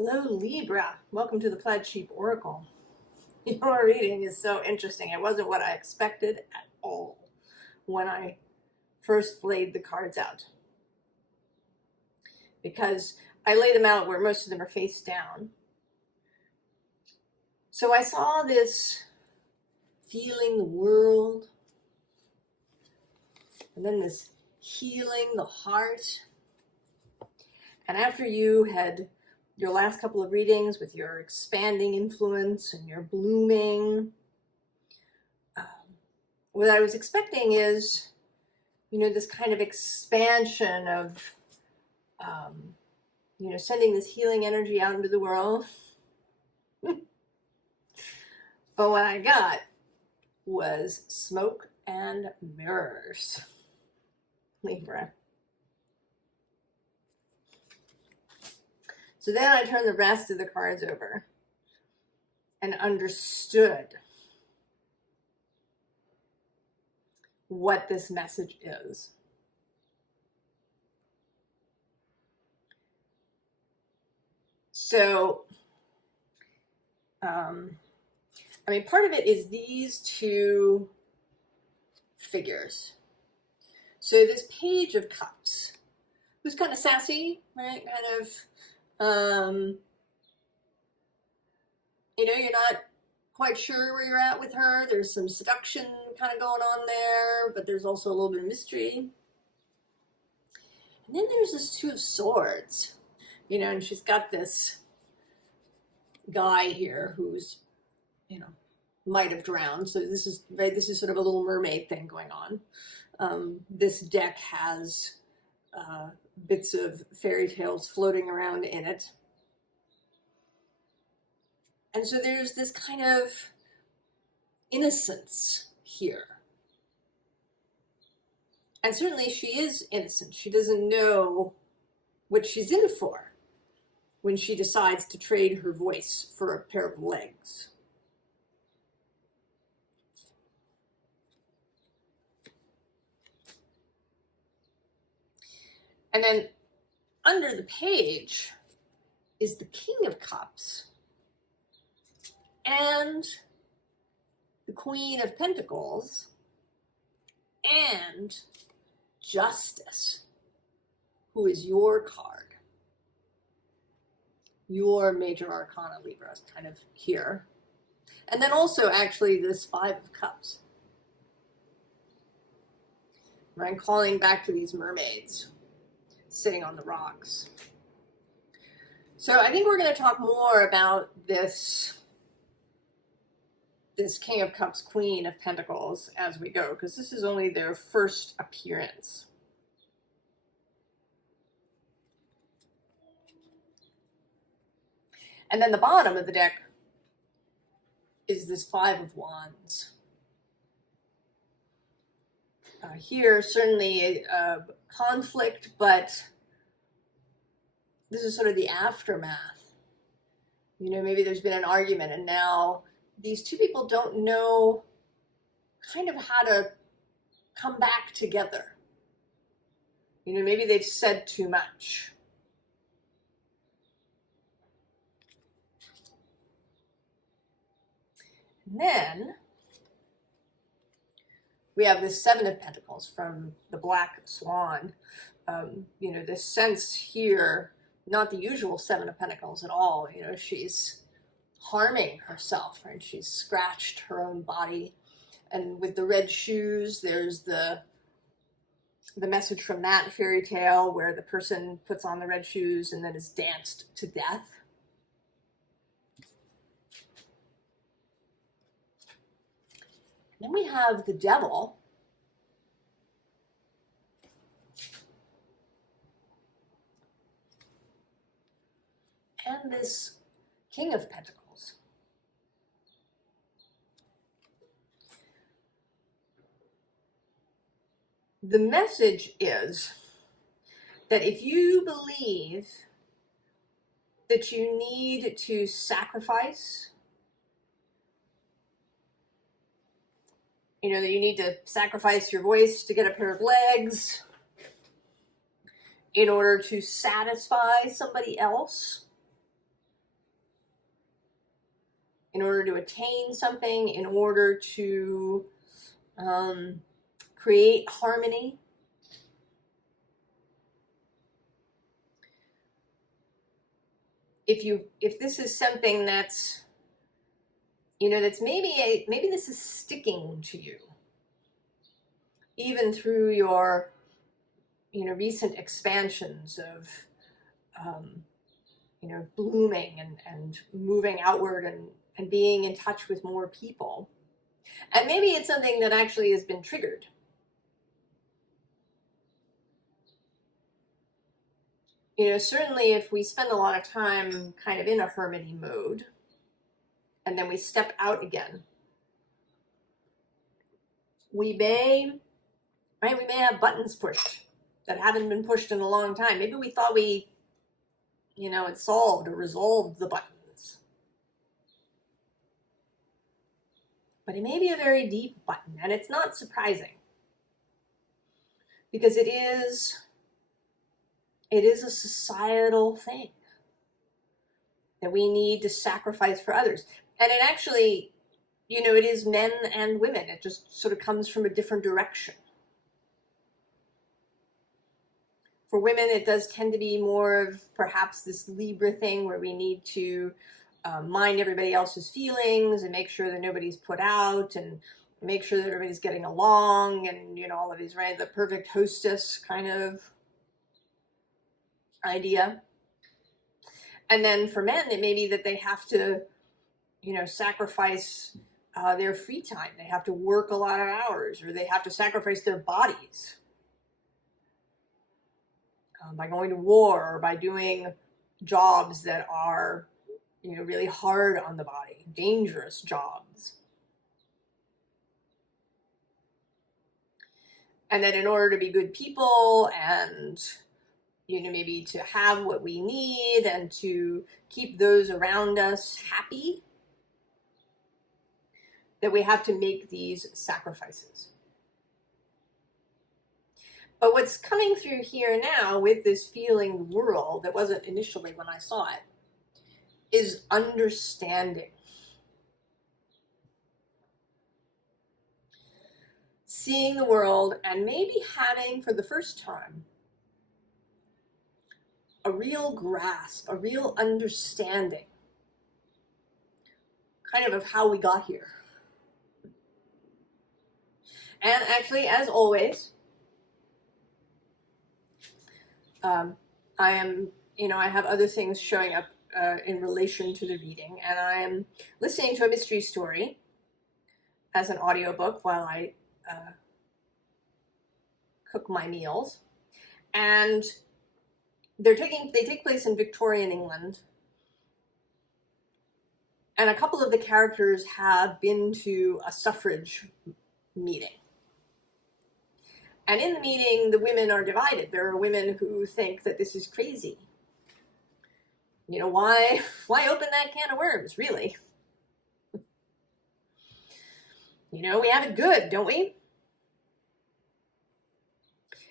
Hello, Libra. Welcome to the Plaid Sheep Oracle. Your reading is so interesting. It wasn't what I expected at all when I first laid the cards out, because I laid them out where most of them are face down. So I saw this feeling the world, and then this healing the heart. And after you had your last couple of readings with your expanding influence and your blooming, what I was expecting is, this kind of expansion of, sending this healing energy out into the world. But what I got was smoke and mirrors, Libra. So then I turned the rest of the cards over and understood what this message is. So, part of it is these two figures. So this Page of Cups, who's kind of sassy, right? You're not quite sure where you're at with her. There's some seduction kind of going on there, but there's also a little bit of mystery. And then there's this Two of Swords, and she's got this guy here who's, might have drowned. So this is sort of a little mermaid thing going on. This deck has bits of fairy tales floating around in it. And so there's this kind of innocence here. And certainly she is innocent. She doesn't know what she's in for when she decides to trade her voice for a pair of legs. And then under the page is the King of Cups and the Queen of Pentacles and Justice, who is your card. Your major arcana, Libra, is kind of here. And then also actually this Five of Cups. I'm calling back to these mermaids sitting on the rocks. So I think we're going to talk more about this King of Cups, Queen of Pentacles as we go, because this is only their first appearance. And then the bottom of the deck is this Five of Wands. Here, certainly conflict, but this is sort of the aftermath. Maybe there's been an argument, and now these two people don't know kind of how to come back together. Maybe they've said too much. And then we have this Seven of Pentacles from the Black Swan. This sense here, not the usual Seven of Pentacles at all. She's harming herself, right? She's scratched her own body. And with the red shoes, there's the message from that fairy tale where the person puts on the red shoes and then is danced to death. Then we have the Devil. And this King of Pentacles. The message is that if you believe that you need to sacrifice, that you need to sacrifice your voice to get a pair of legs in order to satisfy somebody else, in order to attain something, in order to create harmony. If this is something that's, that's maybe this is sticking to you, even through your, recent expansions of, blooming and moving outward and being in touch with more people. And maybe it's something that actually has been triggered. Certainly if we spend a lot of time kind of in a hermity mode, and then we step out again, we may have buttons pushed that haven't been pushed in a long time. Maybe we thought we, had solved or resolved the buttons. But it may be a very deep button, and it's not surprising. Because it is a societal thing that we need to sacrifice for others. And it actually, it is men and women. It just sort of comes from a different direction. For women, it does tend to be more of perhaps this Libra thing where we need to mind everybody else's feelings and make sure that nobody's put out and make sure that everybody's getting along and, all of these, right? The perfect hostess kind of idea. And then for men, it may be that they have to, sacrifice their free time. They have to work a lot of hours, or they have to sacrifice their bodies by going to war or by doing jobs that are, really hard on the body, dangerous jobs. And then in order to be good people and, maybe to have what we need and to keep those around us happy, that we have to make these sacrifices. But what's coming through here now with this feeling world that wasn't initially when I saw it is understanding. Seeing the world and maybe having for the first time a real grasp, a real understanding kind of how we got here. And actually, as always, I am, I have other things showing up in relation to the reading, and I am listening to a mystery story as an audiobook while I cook my meals. And they take place in Victorian England. And a couple of the characters have been to a suffrage meeting. And in the meeting, the women are divided. There are women who think that this is crazy. Why open that can of worms, really? We have it good, don't we?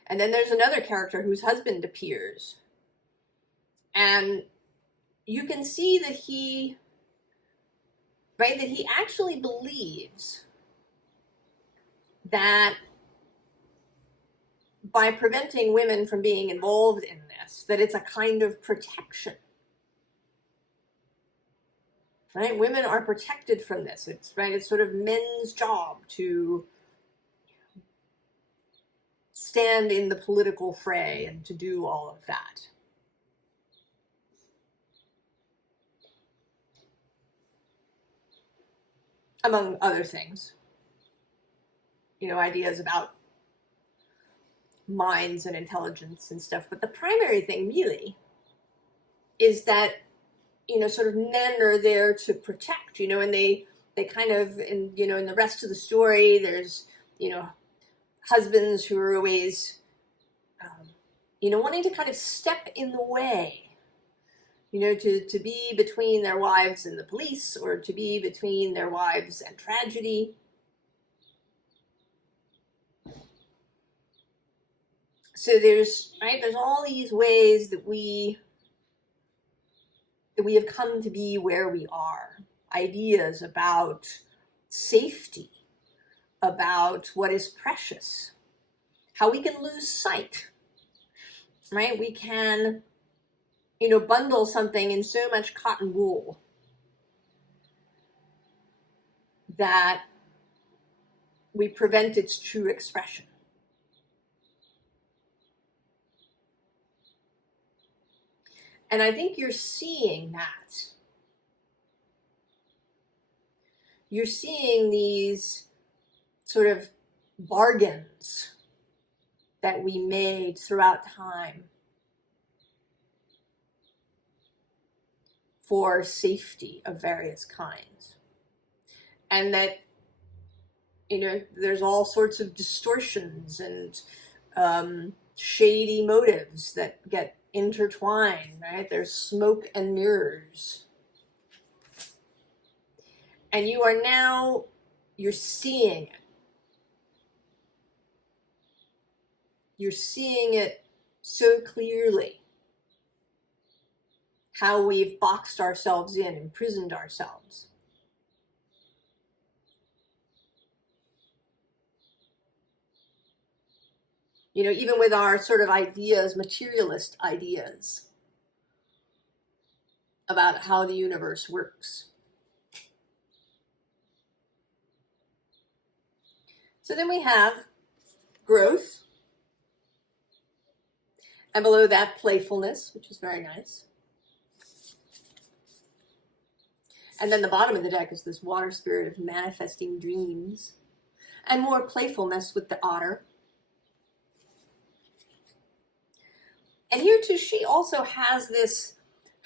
And then there's another character whose husband appears. And you can see that he actually believes that by preventing women from being involved in this, that it's a kind of protection. Right? Women are protected from this. It's sort of men's job to stand in the political fray and to do all of that. Among other things. Ideas about minds and intelligence and stuff. But the primary thing really is that, sort of men are there to protect, and they kind of, in the rest of the story, there's, husbands who are always, wanting to kind of step in the way, to be between their wives and the police, or to be between their wives and tragedy. So there's all these ways that we have come to be where we are. ideas about safety, about what is precious, how we can lose sight, right? We can, bundle something in so much cotton wool that we prevent its true expression. And I think you're seeing that. You're seeing these sort of bargains that we made throughout time for safety of various kinds. And that, there's all sorts of distortions and shady motives that get intertwined, right? There's smoke and mirrors. And you're seeing it. You're seeing it so clearly, how we've boxed ourselves in, imprisoned ourselves. Even with our sort of ideas, materialist ideas about how the universe works. So then we have growth, and below that, playfulness, which is very nice. And then the bottom of the deck is this water spirit of manifesting dreams, and more playfulness with the otter. And here too, she also has this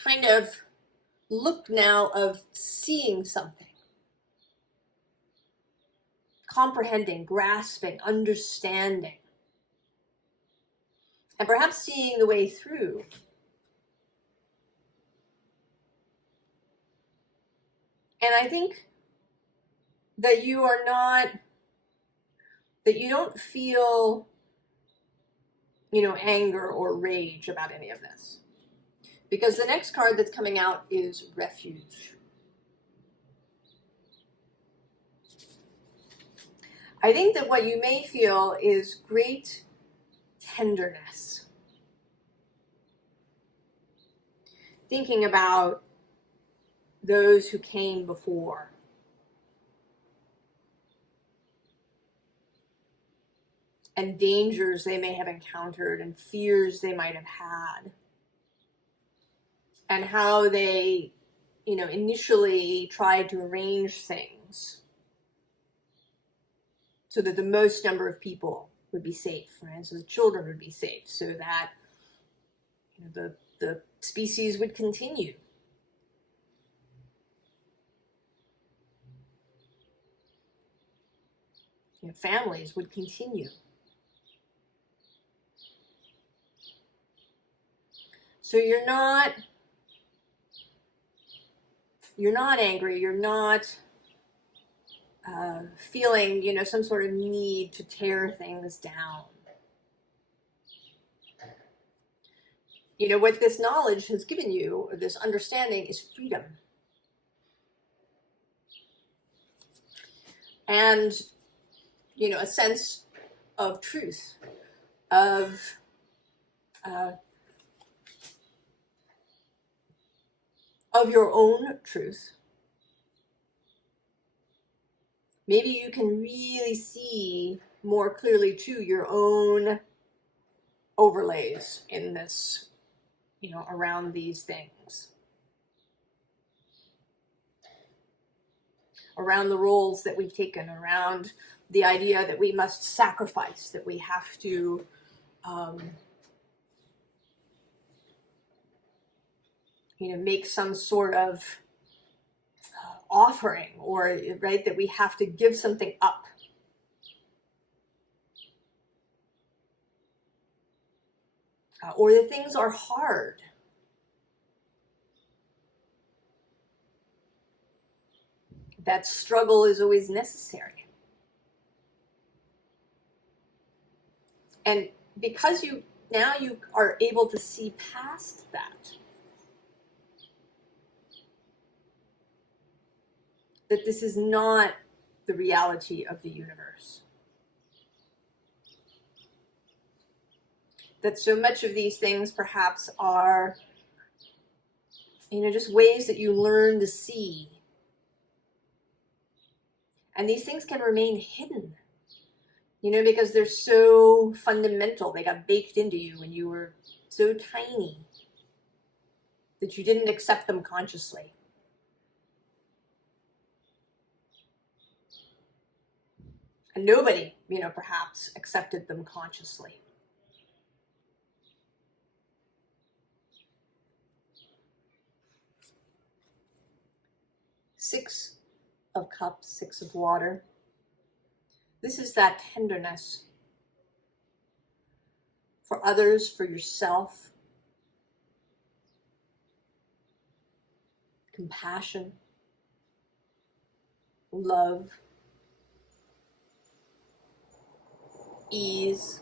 kind of look now of seeing something, comprehending, grasping, understanding, and perhaps seeing the way through. And I think that you don't feel, anger or rage about any of this. Because the next card that's coming out is refuge. I think that what you may feel is great tenderness. Thinking about those who came before. And dangers they may have encountered and fears they might have had. And how they, initially tried to arrange things so that the most number of people would be safe, right? So the children would be safe, so that the species would continue. Families would continue. So you're not angry, you're not feeling, some sort of need to tear things down. What this knowledge has given you, or this understanding, is freedom. And, a sense of truth, of your own truth. Maybe you can really see more clearly too your own overlays in this, around these things. Around the roles that we've taken, around the idea that we must sacrifice, that we have to make some sort of offering, or right, that we have to give something up. Or that things are hard. That struggle is always necessary. And because you are able to see past that, that this is not the reality of the universe. That so much of these things perhaps are, just ways that you learn to see. And these things can remain hidden, because they're so fundamental. They got baked into you when you were so tiny that you didn't accept them consciously. And nobody, perhaps accepted them consciously. Six of Cups, Six of Water. This is that tenderness for others, for yourself, compassion, love, ease,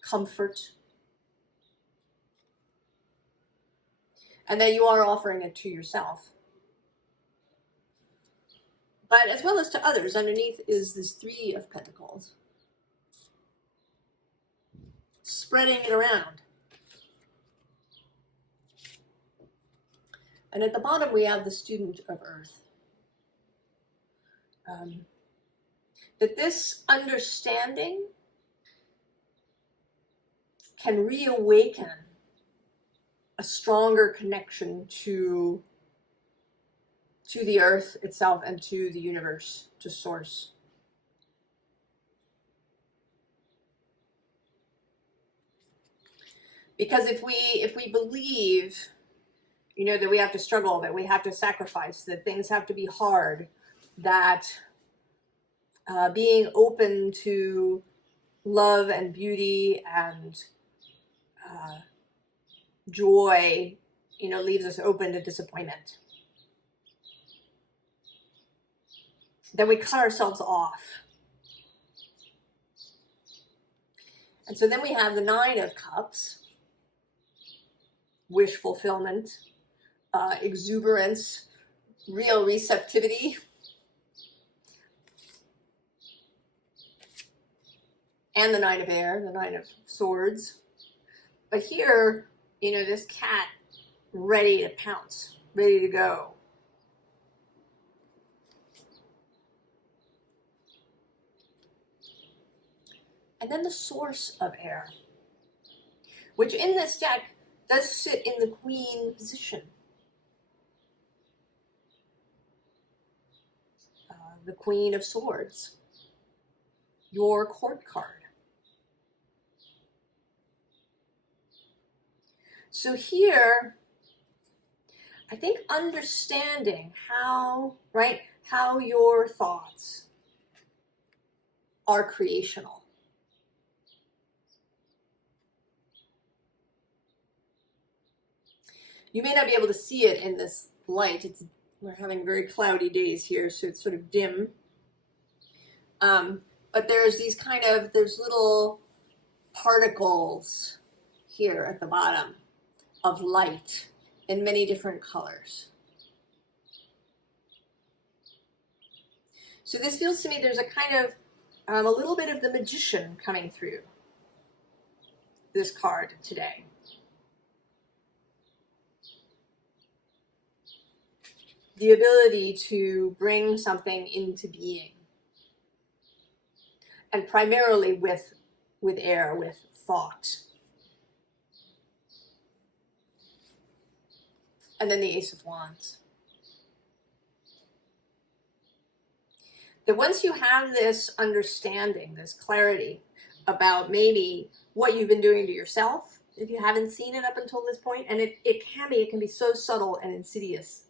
comfort, and that you are offering it to yourself. But as well as to others, underneath is this Three of Pentacles. Spreading it around. And at the bottom we have the Student of Earth. That this understanding can reawaken a stronger connection to the earth itself and to the universe, to source. Because if we believe, that we have to struggle, that we have to sacrifice, that things have to be hard, that being open to love and beauty and joy, leaves us open to disappointment, then we cut ourselves off. And so then we have the Nine of Cups, wish fulfillment, exuberance, real receptivity, and the Nine of Air, the Nine of Swords. But here, this cat ready to pounce, ready to go. And then the Source of Air, which in this deck does sit in the Queen position. The Queen of Swords, your court card. So here, I think understanding how your thoughts are creational. You may not be able to see it in this light. We're having very cloudy days here, so it's sort of dim. But there's little particles here at the bottom of light in many different colors. So this feels to me there's a kind of a little bit of the magician coming through this card today. The ability to bring something into being. And primarily with air, with thought. And then the Ace of Wands. That once you have this understanding, this clarity about maybe what you've been doing to yourself, if you haven't seen it up until this point, and it can be so subtle and insidious,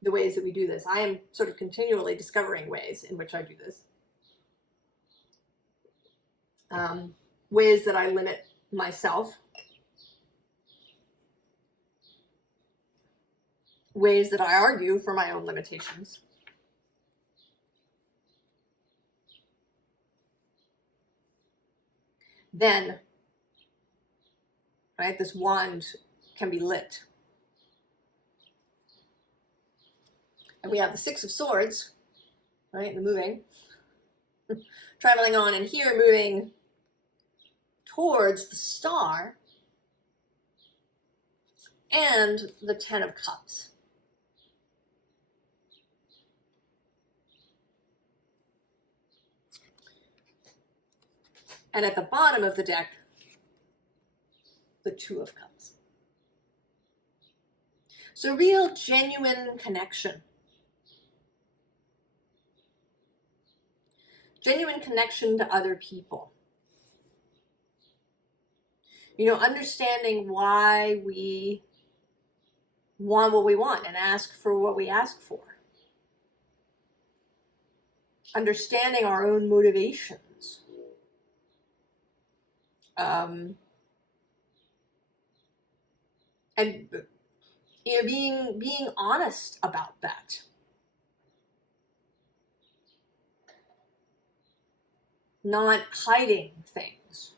the ways that we do this. I am sort of continually discovering ways in which I do this. Ways that I limit myself. Ways that I argue for my own limitations. Then, this wand can be lit. And we have the Six of Swords, right, the moving, traveling on, and here moving towards the Star and the Ten of Cups. And at the bottom of the deck, the Two of Cups. So real, genuine connection. Genuine connection to other people. You know, understanding why we want what we want and ask for what we ask for. Understanding our own motivations. And you know, being honest about that. Not hiding things.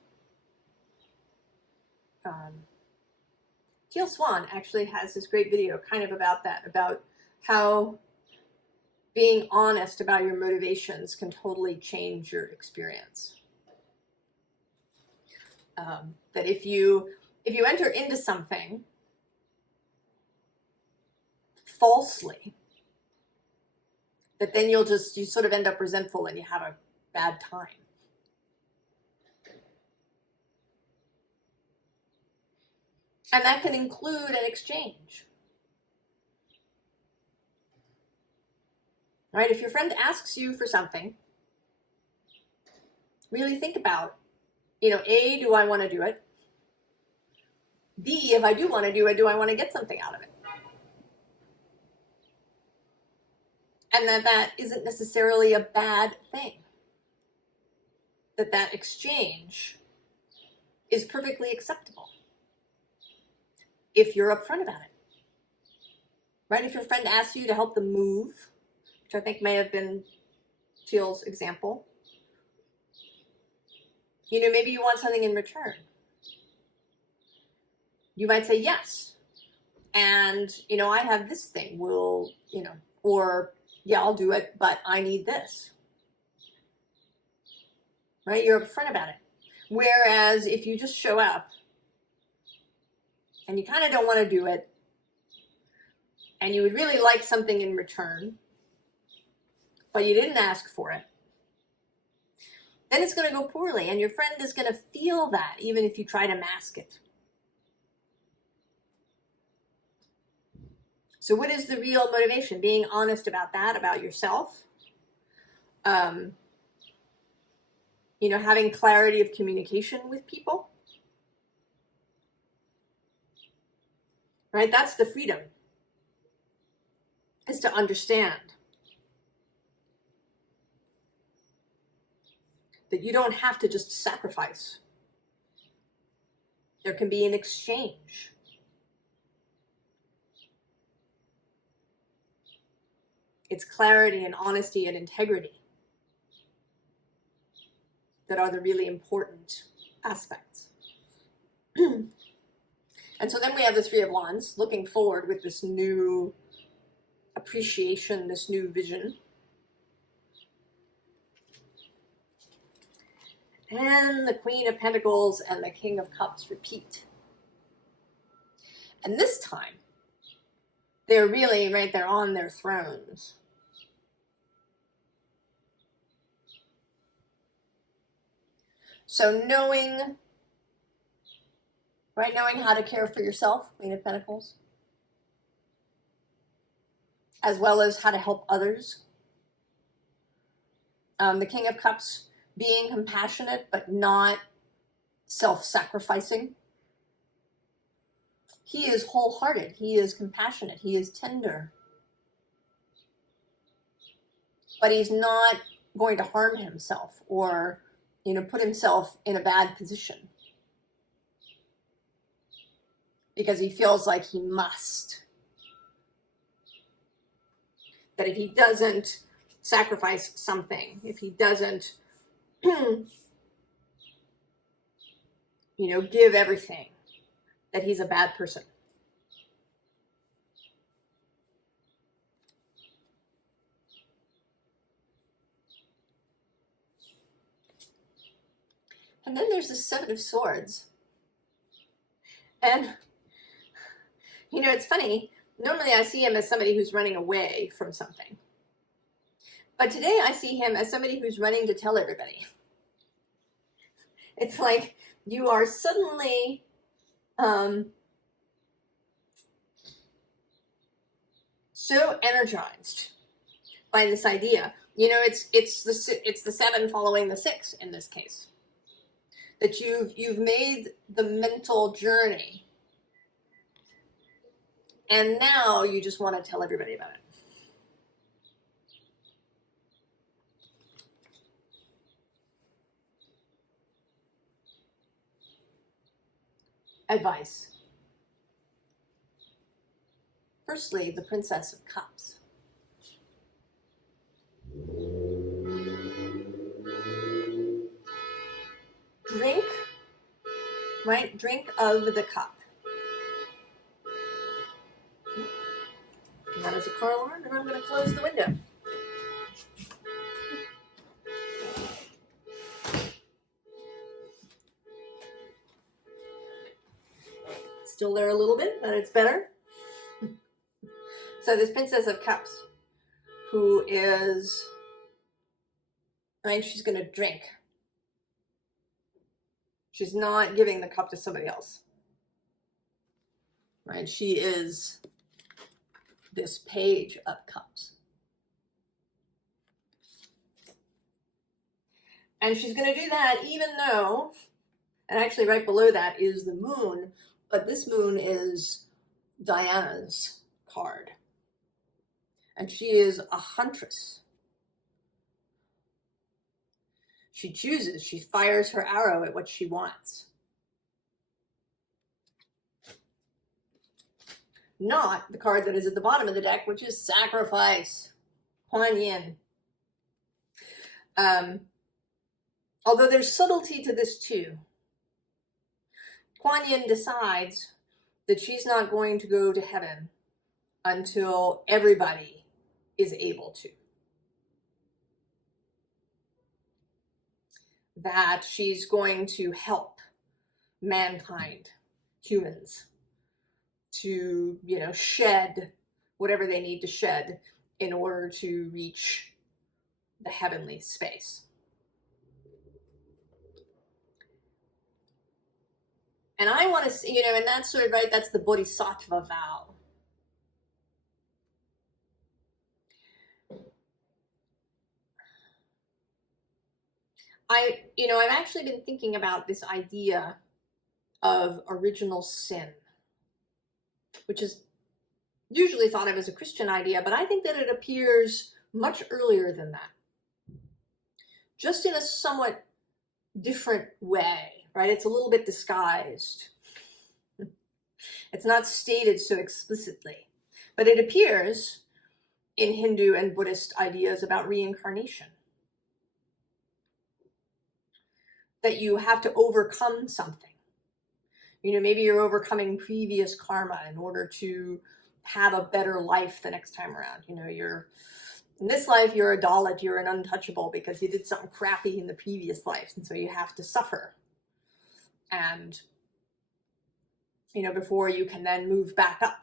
Teal Swan actually has this great video kind of about that, about how being honest about your motivations can totally change your experience. That if you enter into something falsely, that then you sort of end up resentful and you have a bad time. And that can include an exchange. Right? If your friend asks you for something, really think about, you know, A, do I want to do it? B, if I do want to do it, do I want to get something out of it? And that isn't necessarily a bad thing. That exchange is perfectly acceptable if you're upfront about it. Right? If your friend asks you to help them move, which I think may have been Teal's example, you know, maybe you want something in return. You might say yes. And, you know, I have this thing, or yeah, I'll do it, but I need this. Right? You're upfront about it. Whereas if you just show up and you kind of don't want to do it, and you would really like something in return, but you didn't ask for it, then it's going to go poorly, and your friend is going to feel that even if you try to mask it. So what is the real motivation? Being honest about that, about yourself. You know, having clarity of communication with people. Right? That's the freedom. Is to understand that you don't have to just sacrifice. There can be an exchange. It's clarity and honesty and integrity that are the really important aspects. And so then we have the Three of Wands, looking forward with this new appreciation, this new vision. And the Queen of Pentacles and the King of Cups repeat. And this time, they're really, right, they're on their thrones. So knowing how to care for yourself, Queen of Pentacles, as well as how to help others. The King of Cups, being compassionate, but not self-sacrificing. He is wholehearted. He is compassionate. He is tender. But he's not going to harm himself or, you know, put himself in a bad position because he feels like he must. That if he doesn't sacrifice something, if he doesn't, you know, give everything, that he's a bad person. And then there's the Seven of Swords. And, you know, it's funny. Normally I see him as somebody who's running away from something. But today I see him as somebody who's running to tell everybody. It's like you are suddenly so energized by this idea. You know, it's the 7 following the 6 in this case. That you've made the mental journey, and now you just want to tell everybody about it. Advice. Firstly, the Princess of Cups. Drink, right? Drink of the cup. And that is a car alarm, and I'm going to close the window. Still there a little bit, but it's better. So this Princess of Cups, who is, right, she's going to drink. She's not giving the cup to somebody else. Right? She is this Page of Cups. And she's going to do that even though, and actually right below that is the moon, but this moon is Diana's card. And she is a huntress. She chooses, she fires her arrow at what she wants. Not the card that is at the bottom of the deck, which is Sacrifice. Kuan Yin. Although there's subtlety to this too. Kuan Yin decides that she's not going to go to heaven until everybody is able to. That she's going to help mankind, humans, to, you know, shed whatever they need to shed in order to reach the heavenly space. And I want to see, you know, and that's sort of, right, that's the Bodhisattva vow. I've actually been thinking about this idea of original sin, which is usually thought of as a Christian idea, but I think that it appears much earlier than that. Just in a somewhat different way, right? It's a little bit disguised. It's not stated so explicitly, but it appears in Hindu and Buddhist ideas about reincarnation. That you have to overcome something. You know, maybe you're overcoming previous karma in order to have a better life the next time around. You know, in this life, you're a Dalit, you're an untouchable because you did something crappy in the previous life. And so you have to suffer. And, you know, before you can then move back up.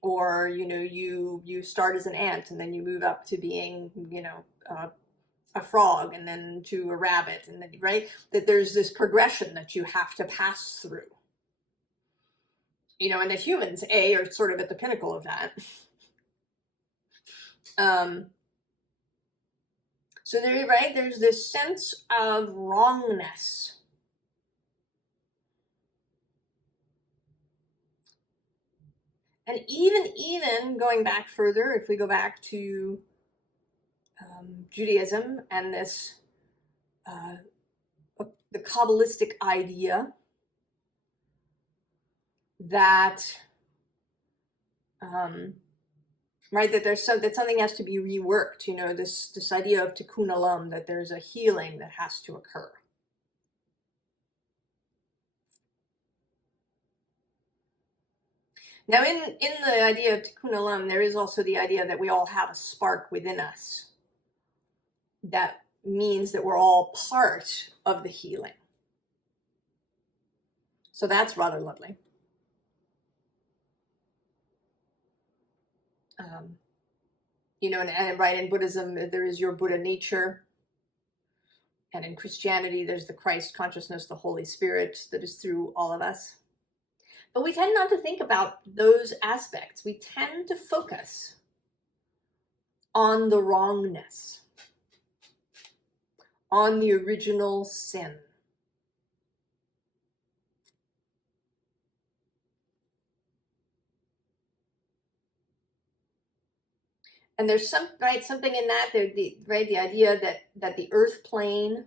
Or, you know, you start as an ant and then you move up to being, you know, a frog and then to a rabbit, and then, right? That there's this progression that you have to pass through. You know, and that humans, are sort of at the pinnacle of that. So there's this sense of wrongness. And even going back further, if we go back to Judaism and this, the Kabbalistic idea that, right, that that something has to be reworked, you know, this idea of tikkun olam, that there's a healing that has to occur. Now, in the idea of tikkun olam, there is also the idea that we all have a spark within us that means that we're all part of the healing. So that's rather lovely. And right, in Buddhism, there is your Buddha nature. And in Christianity, there's the Christ consciousness, the Holy Spirit that is through all of us. But we tend not to think about those aspects. We tend to focus on the wrongness, on the original sin. And there's something in that, the idea that the earth plane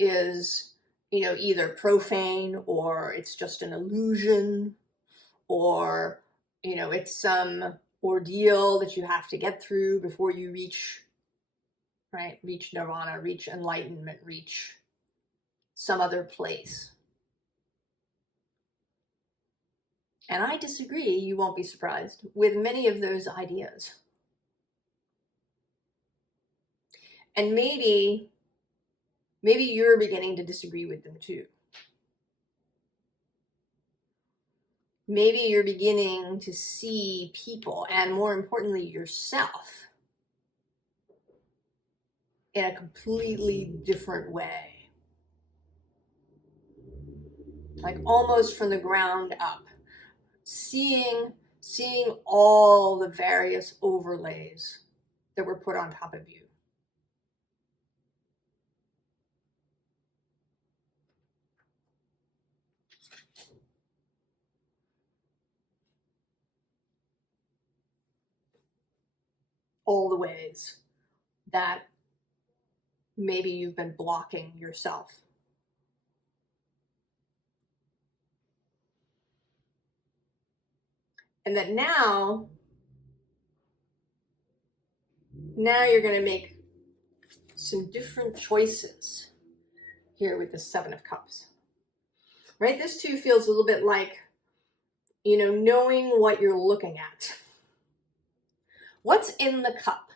is, either profane, or it's just an illusion, or, it's some ordeal that you have to get through before you reach nirvana, reach enlightenment, reach some other place. And I disagree, you won't be surprised, with many of those ideas. And maybe you're beginning to disagree with them too. Maybe you're beginning to see people, and more importantly, yourself, in a completely different way. Like almost from the ground up. Seeing all the various overlays that were put on top of you. All the ways that maybe you've been blocking yourself. And that now you're going to make some different choices here with the Seven of Cups. Right? This too feels a little bit like, knowing what you're looking at. What's in the cup?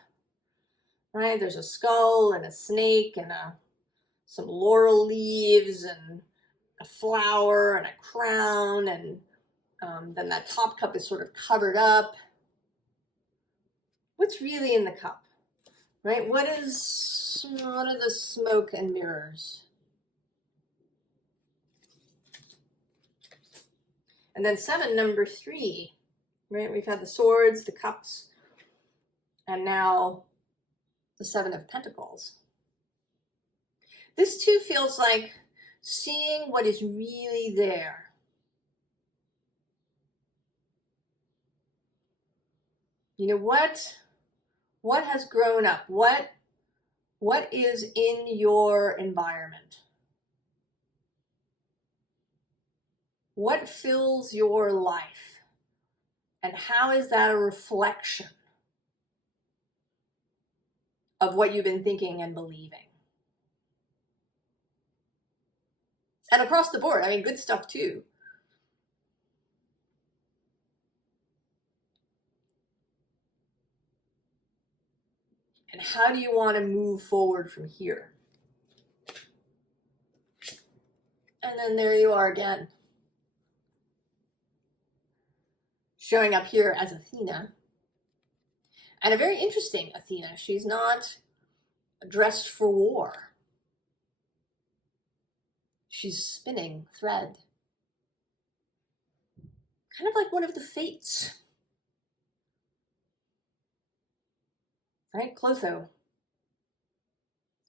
Right? There's a skull and a snake and some laurel leaves and a flower and a crown, and then that top cup is sort of covered up. What's really in the cup? Right? What are the smoke and mirrors? And then 7, number 3, right? We've had the swords, the cups, and now the 7 of Pentacles. This too feels like seeing what is really there. What has grown up? What is in your environment? What fills your life? And how is that a reflection of what you've been thinking and believing? And across the board, good stuff too. And how do you want to move forward from here? And then there you are again. Showing up here as Athena. And a very interesting Athena. She's not dressed for war. She's spinning thread. Kind of like one of the fates. Right? Clotho,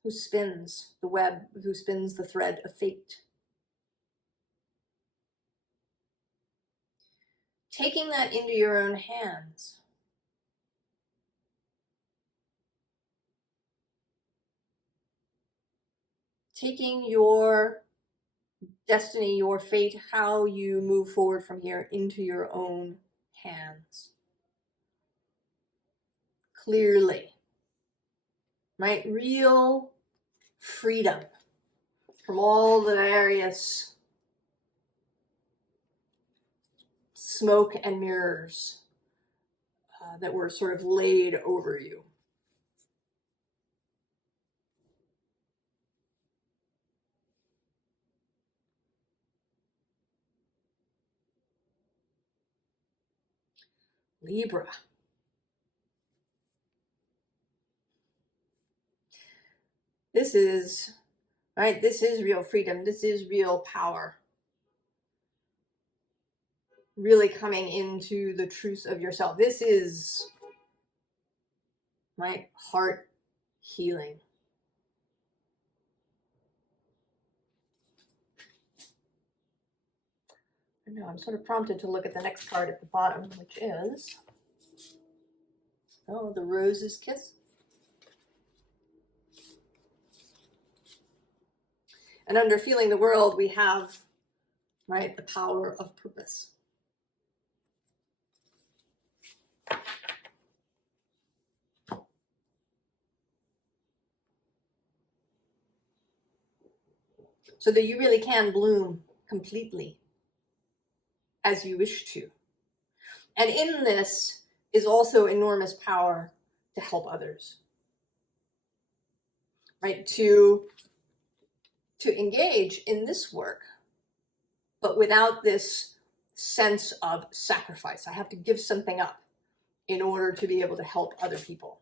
who spins the web, who spins the thread of fate. Taking that into your own hands. Taking your destiny, your fate, how you move forward from here into your own hands. Clearly. Right? Real freedom from all the various smoke and mirrors that were sort of laid over you. Libra. This is, right, this is real freedom. This is real power. Really coming into the truth of yourself. This is, right, heart healing. Now I'm sort of prompted to look at the next card at the bottom, which is, oh, the Rose's Kiss. And under Feeling the World, we have, right, the power of purpose. So that you really can bloom completely as you wish to. And in this is also enormous power to help others, right? To engage in this work, but without this sense of sacrifice. I have to give something up in order to be able to help other people.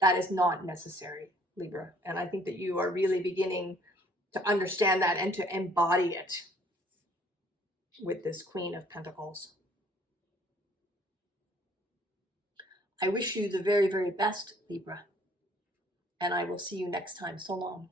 That is not necessary, Libra. And I think that you are really beginning to understand that and to embody it with this Queen of Pentacles. I wish you the very, very best, Libra. And I will see you next time. So long.